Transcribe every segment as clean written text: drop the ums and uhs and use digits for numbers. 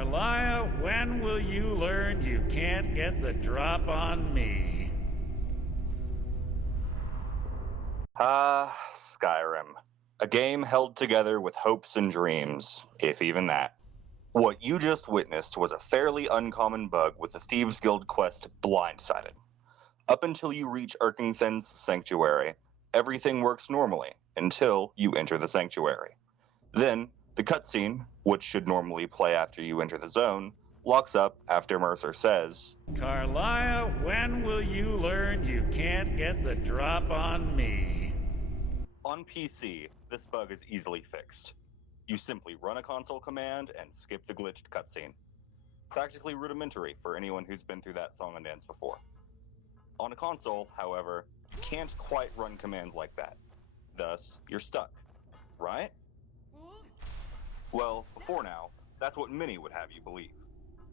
KARLIAH, when will you learn you can't get the drop on me? Skyrim. A game held together with hopes and dreams, if even that. What you just witnessed was a fairly uncommon bug with the Thieves Guild Quest Blindsighted. Up until you reach Erkingthen's sanctuary, everything works normally until you enter the sanctuary. Then, the cutscene, which should normally play after you enter the zone, locks up after Mercer says, KARLIAH, when will you learn you can't get the drop on me? On PC, this bug is easily fixed. You simply run a console command and skip the glitched cutscene. Practically rudimentary for anyone who's been through that song and dance before. On a console, however, you can't quite run commands like that. Thus, you're stuck, right? Well, before now, that's what many would have you believe.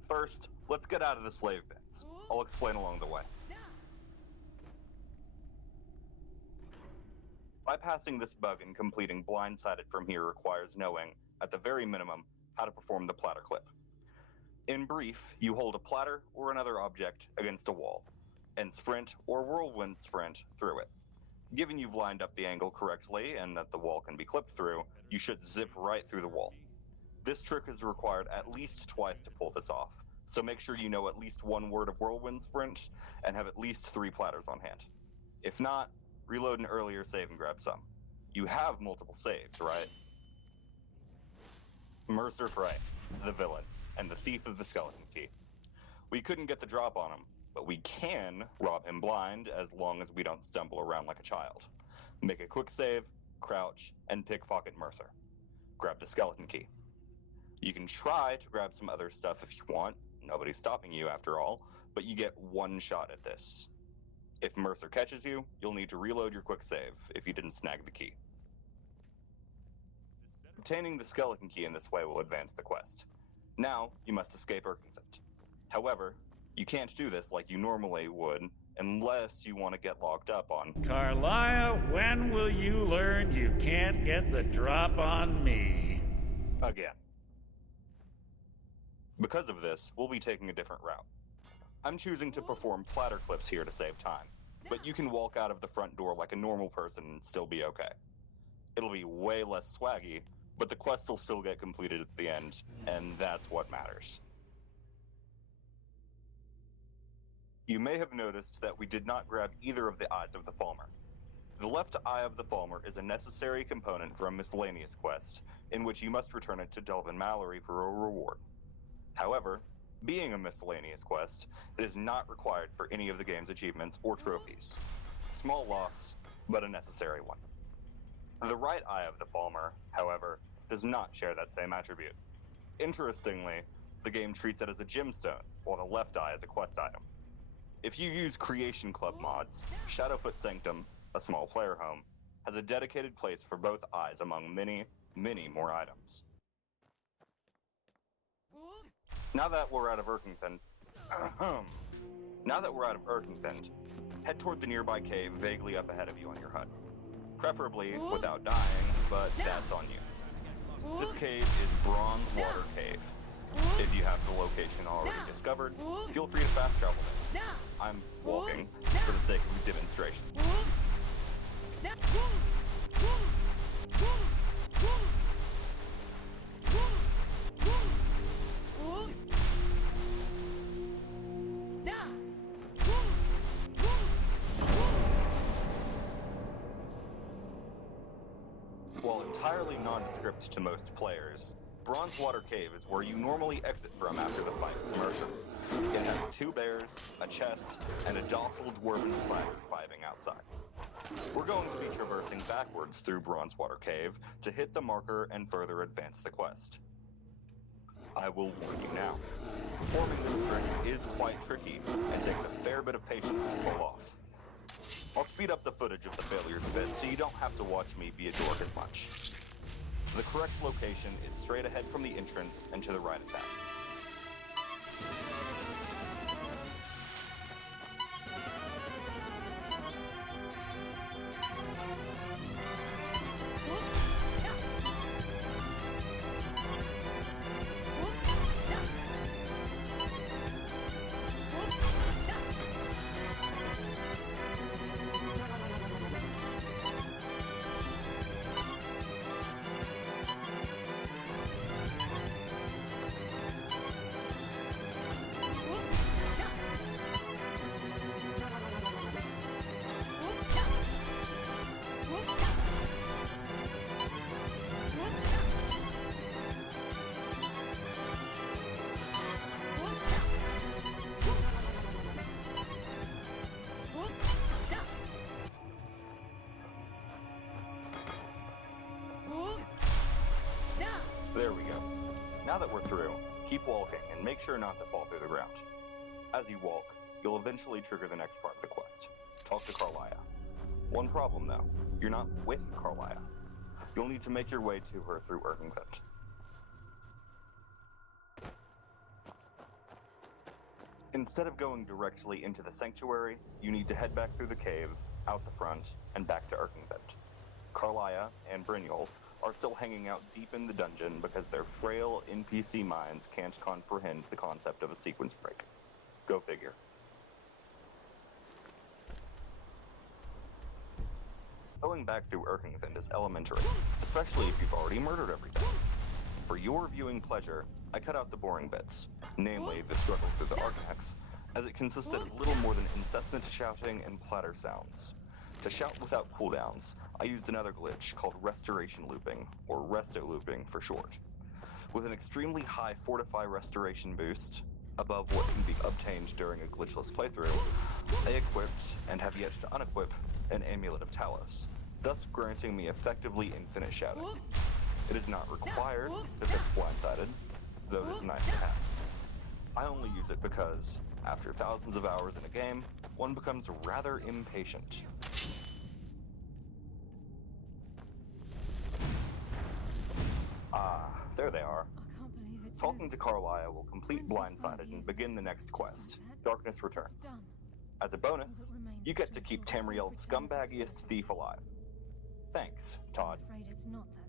First, let's get out of the slave pens. I'll explain along the way. Bypassing this bug and completing Blindsighted from here requires knowing, at the very minimum, how to perform the platter clip. In brief, you hold a platter or another object against a wall, and sprint or whirlwind sprint through it. Given you've lined up the angle correctly and that the wall can be clipped through, you should zip right through the wall. This trick is required at least twice to pull this off, so make sure you know at least one word of whirlwind sprint and have at least 3 platters on hand. If not, reload an earlier save and grab some. You have multiple saves, right? Mercer Frey, the villain, and the thief of the skeleton key. We couldn't get the drop on him, but we can rob him blind as long as we don't stumble around like a child. Make a quick save, crouch, and pickpocket Mercer. Grab the skeleton key. You can try to grab some other stuff if you want, nobody's stopping you after all, but you get one shot at this. If Mercer catches you, you'll need to reload your quick save if you didn't snag the key. Obtaining the skeleton key in this way will advance the quest. Now, you must escape Erkingthen. However, you can't do this like you normally would unless you want to get locked up on KARLIAH, when will you learn you can't get the drop on me? again. Because of this, we'll be taking a different route. I'm choosing to perform platter clips here to save time, but you can walk out of the front door like a normal person and still be okay. It'll be way less swaggy, but the quest will still get completed at the end, and that's what matters. You may have noticed that we did not grab either of the eyes of the Falmer. The left eye of the Falmer is a necessary component for a miscellaneous quest, in which you must return it to Delvin Mallory for a reward. However, being a miscellaneous quest, it is not required for any of the game's achievements or trophies. Small loss, but a necessary one. The right eye of the Falmer, however, does not share that same attribute. Interestingly, the game treats it as a gemstone, while the left eye is a quest item. If you use Creation Club mods, Shadowfoot Sanctum, a small player home, has a dedicated place for both eyes among many, many more items. Now that we're out of Erkingthen, head toward the nearby cave vaguely up ahead of you on your HUD. Preferably without dying, but that's on you. This cave is Bronze Water Cave. If you have the location already discovered, feel free to fast travel there. I'm walking for the sake of the demonstration. While entirely nondescript to most players, Bronze Water Cave is where you normally exit from after the fight with Mercer. It has 2 bears, a chest, and a docile dwarven spider vibing outside. We're going to be traversing backwards through Bronze Water Cave to hit the marker and further advance the quest. I will warn you now. Performing this trick is quite tricky and takes a fair bit of patience to pull off. I'll speed up the footage of the failures a bit so you don't have to watch me be a dork as much. The correct location is straight ahead from the entrance and to the right attack. There we go. Now that we're through, keep walking and make sure not to fall through the ground. As you walk, you'll eventually trigger the next part of the quest. Talk to KARLIAH. One problem though, you're not with KARLIAH. You'll need to make your way to her through Erkingthund. Instead of going directly into the sanctuary, you need to head back through the cave, out the front, and back to Erkingthund. KARLIAH and Brynjolf are still hanging out deep in the dungeon because their frail NPC minds can't comprehend the concept of a sequence break. Go figure. Going back through Erkingthund is elementary, especially if you've already murdered everything. For your viewing pleasure, I cut out the boring bits, namely the struggle through the Arcanex, as it consisted of little more than incessant shouting and platter sounds. To shout without cooldowns, I used another glitch called restoration looping, or resto looping for short. With an extremely high fortify restoration boost, above what can be obtained during a glitchless playthrough, I equipped, and have yet to unequip, an Amulet of Talos, thus granting me effectively infinite shouting. It is not required to fix Blindsighted, though it is nice to have. I only use it because, after thousands of hours in a game, one becomes rather impatient. Ah, there they are. I can't believe it's Talking to over. KARLIAH will complete Blindsighted and begin the next quest, Darkness It's Returns. done. As a bonus, you get to keep Tamriel's scumbaggiest thief alive. Thanks, Todd. I'm afraid it's not though.